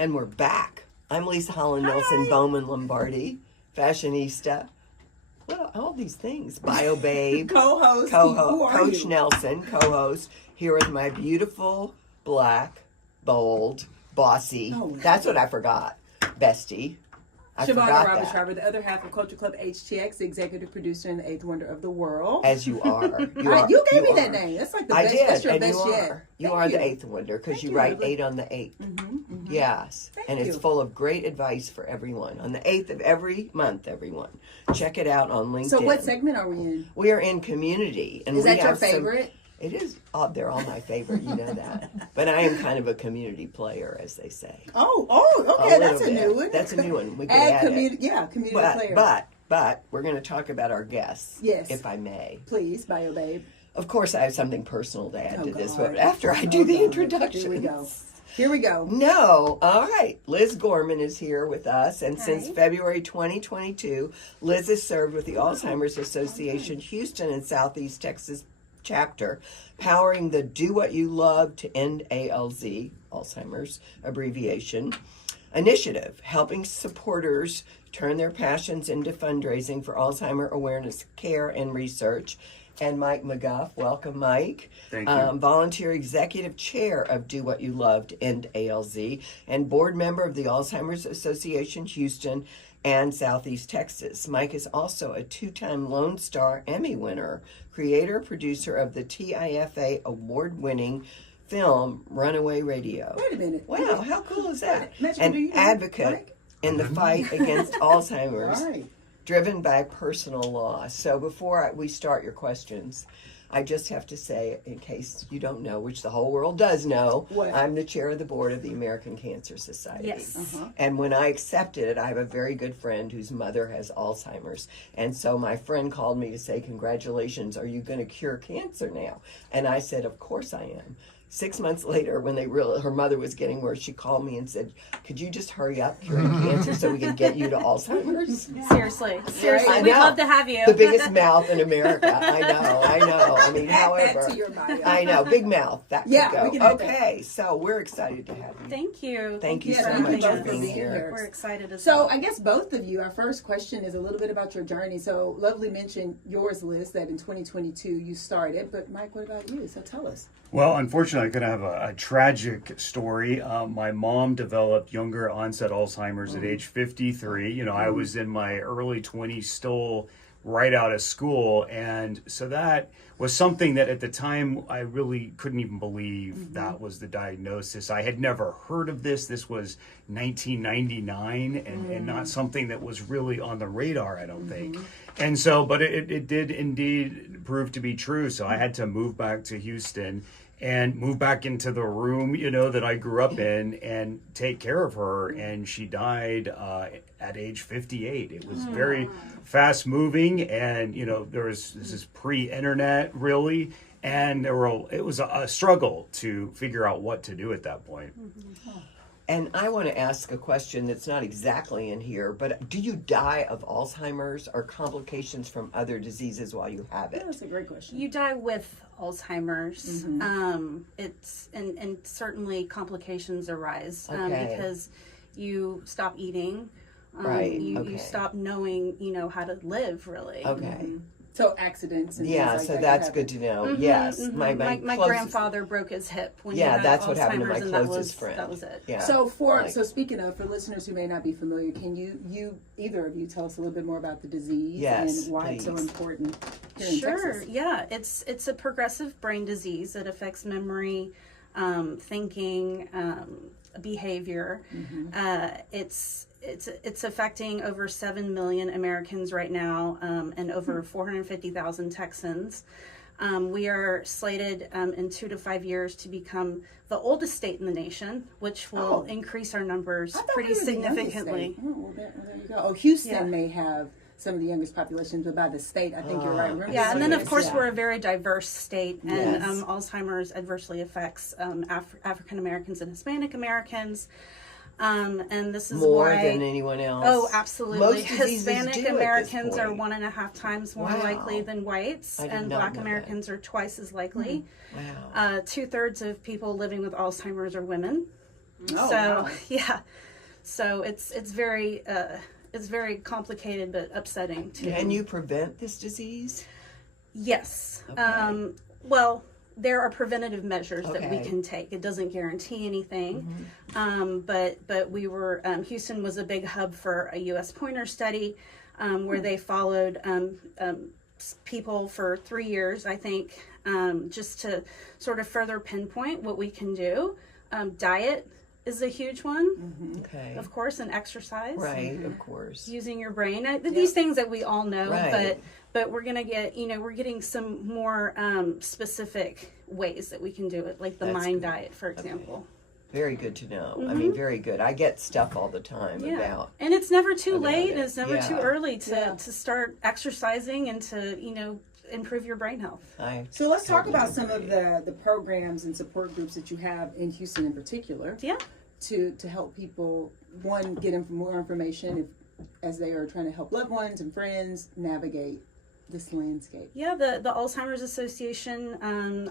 And we're back. I'm Leisa Holland-Nelson, Bowman Lombardi, fashionista. Well, all these things. Bio Babe. Co-host. Coach Nelson, co-host. Here with my beautiful, black, bold, bossy. That's what I forgot. Bestie. Shavonnah Robert Schreiber, the other half of Culture Club HTX, the executive producer and the eighth wonder of the world. As you are. You gave me that name. That's like the best. That's your best yet. You are the eighth wonder because you write 8 on the 8th. Yes. It's full of great advice for everyone. On the 8th of every month, everyone. Check it out on LinkedIn. So what segment are we in? We are in community. And is that your favorite? It is. Oh, they're all my favorite. You know that. But I am kind of a community player, as they say. Okay. That's a new one. That's a new one. We can add add community. it. Yeah, community player. But we're going to talk about our guests. Yes. If I may. Please, Bio Babe. Of course, I have something personal to add to this one after I do the introduction. Here we go. No. All right. Liz Gorman is here with us. And since February 2022, Liz has served with the Alzheimer's Association Houston and Southeast Texas chapter, powering the Do What You Love to End ALZ, Alzheimer's abbreviation, initiative, helping supporters turn their passions into fundraising for Alzheimer awareness, care, and research. And Mike McGuff, welcome, Mike. Thank you. Volunteer executive chair of Do What You Love to End ALZ, and board member of the Alzheimer's Association Houston and Southeast Texas. Mike is also a 2-time Lone Star Emmy winner, creator, producer of the TIFA award-winning film Runaway Radio. Wait a minute. Wow, how cool is that? An advocate in the fight against Alzheimer's, driven by personal loss. So before we start your questions, I just have to say, in case you don't know, which the whole world does know, I'm the chair of the board of the American Cancer Society. Yes. And when I accepted it, I have a very good friend whose mother has Alzheimer's. And so my friend called me to say, congratulations, are you going to cure cancer now? And I said, of course I am. 6 months later, when they realized her mother was getting worse, she called me and said, could you just hurry up curing cancer so we can get you to Alzheimer's? Seriously, we'd love to have you. The biggest mouth in America. I know. I mean, however, I know, big mouth. That could go. Okay, so we're excited to have you. Thank you. Thank you so much for being here. We're excited as well. So I guess both of you, our first question is a little bit about your journey. So Lovely mentioned yours, Liz, that in 2022 you started. But Mike, what about you? So tell us. Well, unfortunately, I could have a tragic story. My mom developed younger onset Alzheimer's at age 53. You know, I was in my early 20s, still right out of school. And so that was something that at the time I really couldn't even believe that was the diagnosis. I had never heard of this. This was 1999 and not something that was really on the radar, I don't think. And so, but it did indeed prove to be true. So I had to move back to Houston and move back into the room, you know, that I grew up in and take care of her. And she died at age 58. It was very fast moving. And, you know, this is pre-internet really. And it was a struggle to figure out what to do at that point. And I want to ask a question that's not exactly in here, but do you die of Alzheimer's or complications from other diseases while you have it? That's a great question. You die with Alzheimer's. It's and certainly complications arise because you stop eating. You stop knowing, how to live really. Okay. So accidents and so that's good to know. Yes. My grandfather broke his hip when he had that's Alzheimer's, what happened to my closest friend. That was it. Yeah. So so speaking of, for listeners who may not be familiar, can you either of you tell us a little bit more about the disease and why it's so important here in Texas? Yeah. It's a progressive brain disease that affects memory, thinking, behavior. It's affecting over 7 million Americans right now, and over 450,000 Texans. We are slated in 2 to 5 years to become the oldest state in the nation, which will increase our numbers pretty significantly. There you go. Houston may have some of the youngest populations, but by the state, I think you're right. And then of course we're a very diverse state, and Alzheimer's adversely affects African Americans and Hispanic Americans. And this is more why, than anyone else. Oh, absolutely. Most Hispanic Americans are 1.5 times more likely than whites, and Black Americans are twice as likely. 2/3 of people living with Alzheimer's are women. Oh, So wow. yeah, so it's very complicated but upsetting too. Can you prevent this disease? Yes. Okay. Well, there are preventative measures that we Okay. can take. It doesn't guarantee anything, but we were Houston was a big hub for a U.S. pointer study where they followed people for 3 years, I think, just to sort of further pinpoint what we can do. Diet is a huge one, Okay. of course, and exercise. Right, of course. Using your brain. These things that we all know, Right. but we're gonna get, we're getting some more specific ways that we can do it, like the That's mind good. diet, for example. Very good to know. I mean, very good. I get stuff all the time Yeah, about. and it's never too about late, it. and it's never too Yeah. early to Yeah. to start exercising and to improve your brain health. So let's talk totally about some of agree. the programs and support groups that you have in Houston in particular. Yeah. To help people, one, get more information as they are trying to help loved ones and friends navigate this landscape. Yeah, the Alzheimer's Association,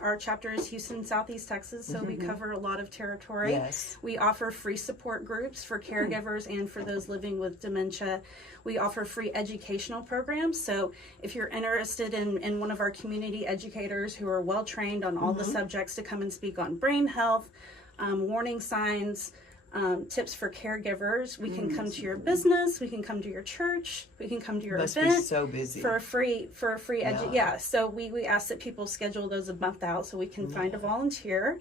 our chapter is Houston, Southeast Texas, so we cover a lot of territory. Yes. We offer free support groups for caregivers and for those living with dementia. We offer free educational programs, so if you're interested in one of our community educators who are well trained on all the subjects to come and speak on brain health, warning signs, tips for caregivers, we can come to your business, we can come to your church, we can come to your Must event be so busy. for a free Yeah. so we ask that people schedule those a month out so we can find a volunteer.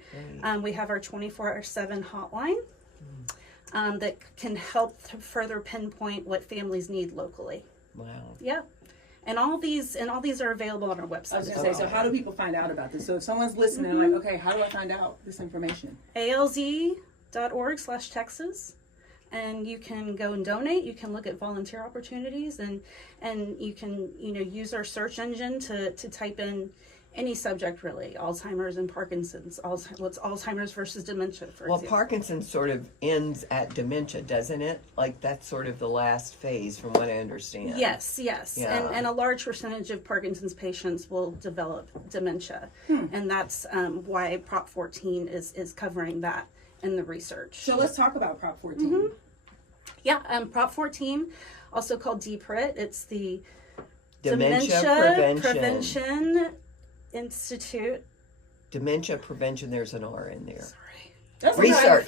We have our 24/7 hotline that can help to further pinpoint what families need locally. Wow. Yeah. And all these are available on our website. I was going to say, so how do people find out about this? So if someone's listening, like, okay, how do I find out this information? alz.org/Texas, and you can go and donate. You can look at volunteer opportunities, and you can use our search engine to type in any subject really, Alzheimer's and Parkinson's. What's Alzheimer's versus dementia, for Well, example. Parkinson's sort of ends at dementia, doesn't it? Like that's sort of the last phase, from what I understand. Yes. Yeah. And a large percentage of Parkinson's patients will develop dementia, and that's why Prop 14 is covering that in the research. So let's talk about Prop 14. Yeah, Prop 14, also called DPRIT. It's the Dementia Prevention Institute. Dementia prevention. There's an R in there. That's Research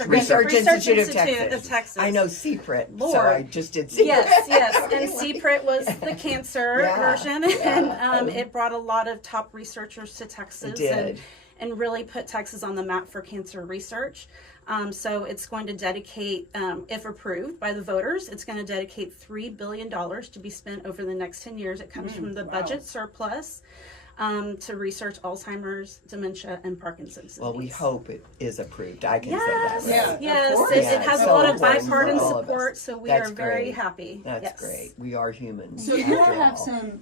Institute of Texas. Texas. I know CPRIT, so Lord. I just did CPRIT. Yes. And CPRIT was the cancer Yeah, version, yeah. and it brought a lot of top researchers to Texas. It did. And really put Texas on the map for cancer research. So it's going to dedicate, if approved by the voters, it's going to dedicate $3 billion to be spent over the next 10 years. It comes from the budget surplus to research Alzheimer's, dementia, and Parkinson's disease. Well, we hope it is approved. I can say Yes, that. Right? Yeah, yes, of course. it Yeah, has it's a so lot of important for bipartisan all of us. support, so we That's are very great. happy. That's Yes. great. We are humans. So you after have all. some,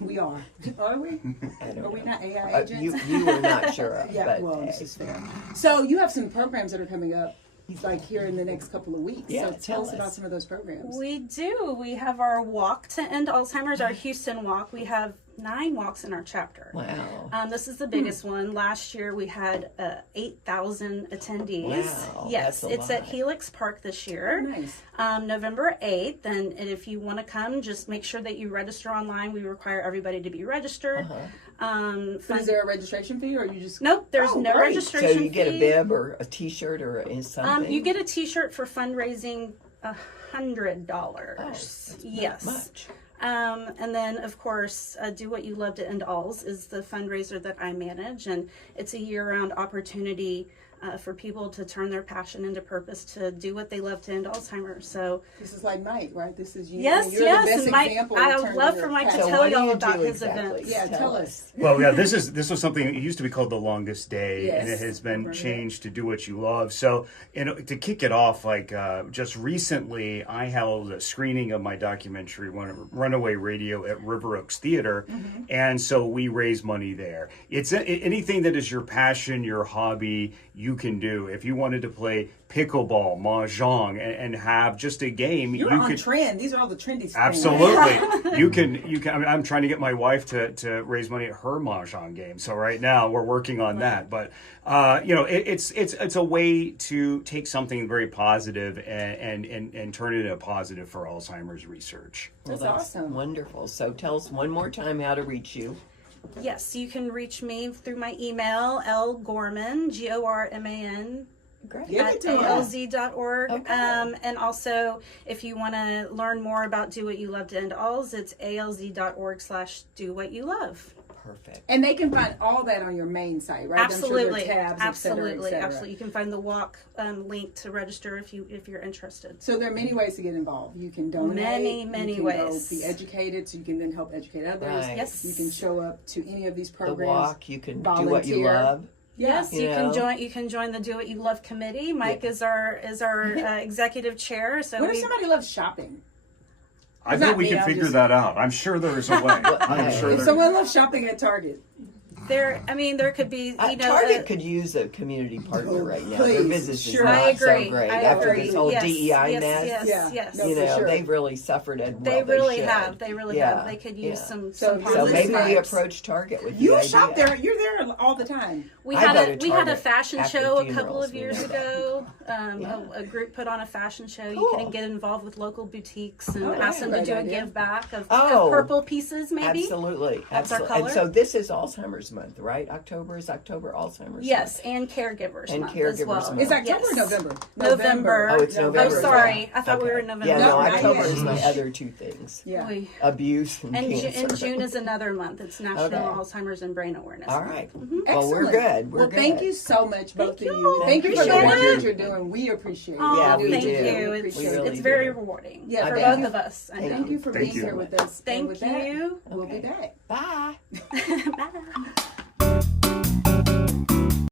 we are. Are we? I don't Are we know. not AI agents? You were not sure of, Yeah, but well, hey. this is fair. So you have some programs that are coming up, like here in the next couple of weeks. Yeah, so tell us us. about some of those programs. We do. We have our walk to end Alzheimer's, our Houston walk. We have 9 walks in our chapter. Wow. This is the biggest one. Last year we had 8,000 attendees. Wow, Yes, that's a it's at lot. Helix Park this year. Nice. November 8th. And if you want to come, just make sure that you register online. We require everybody to be registered. But is there a registration fee, or you just? Nope, there's Oh, no great. registration So you get a fee. bib or a T-shirt or something? You get a T-shirt for fundraising $100. Oh, that's Yes. not much. And then, of course, Do What You Love to End Alz is the fundraiser that I manage, and it's a year-round opportunity for people to turn their passion into purpose to do what they love to end Alzheimer's. So, This is like Mike, right? This is you. yes, You're yes, the best and Mike, example I in would terms love of for Mike to your So tell what do y'all you about do his exactly? events. Yeah, tell us. Well, yeah, this was something. It used to be called the longest day, and it Yes. has been Remember changed to Do What You Love. So, to kick it off, like just recently, I held a screening of my documentary Runaway Radio at River Oaks Theater, and so we raise money there. It's anything that is your passion, your hobby. you can do. If you wanted to play pickleball, mahjong, and have just a game, You're you on could. trend. These are all the trendy things. Absolutely, you can. I mean, I'm trying to get my wife to raise money at her mahjong game. So right now we're working on that. But it's a way to take something very positive and turn it into a positive for Alzheimer's research. That's awesome. Wonderful. So tell us one more time how to reach you. Yes, you can reach me through my email, lgorman, Gorman, Great. Give at it to alz.org. Okay. And also, if you want to learn more about Do What You Love to End Alz, it's alz.org/do what you love. Perfect. And they can find all that on your main site, right? Absolutely, I'm sure there are tabs, et absolutely, cetera, et cetera. absolutely. You can find the walk link to register if you're interested. So there are many ways to get involved. You can donate. Many you can ways. Go be educated, so you can then help educate others. Right. Yes. You can show up to any of these The programs. walk, you can do volunteer. what you love. Yes, You you know? can join. You can join the Do What You Love committee. Mike is our executive chair. So What if somebody loves shopping? I Not bet we me, can I'm figure just- that out. I'm sure there is a way. I'm sure If there. someone loves shopping at Target, there could be Target could use a community partner right now. Their please. business Sure. is not I agree. so great I after agree. this whole Yes, DEI yes, mess. yes, Yeah. yes. No, You for know, sure. they've really suffered and They well, really should. have. They really Yeah. have. They could use Yeah. some So positive So maybe we Vibes. approach Target with you the shop idea. there. You're there all the time. We I had go a to we had a Target fashion after show a funerals, couple of we years know that. ago. Yeah. A group put on a fashion show. You Cool. can get involved with local boutiques and Oh, ask them to great do a idea. give back of Oh. purple pieces, maybe. Absolutely. That's our Absolutely. And color. so this is Alzheimer's month, right? October is October Alzheimer's Yes, month. and caregivers And month as caregivers well. month. It's October or Yes. November? November. Oh, it's November. Oh, sorry. I thought we were in November. Yeah, no, No, October not is my yet. other two things. Yeah. We- Abuse and And, cancer. and June is another month. It's National Okay. Alzheimer's and Brain Awareness All Month. right. Excellent. Well, we're good. We're well, good. thank you so much, both Thank of you. you. Thank you for the Appreciate work it. that you're doing. We appreciate it. Oh, Yeah, we thank do. you. We It's, really it's do. very rewarding Yeah, for I both bet. of us. I Thank know. Thank you for Thank being you. here with us. Thank and with that, you. we'll be Okay. back. Bye. Bye.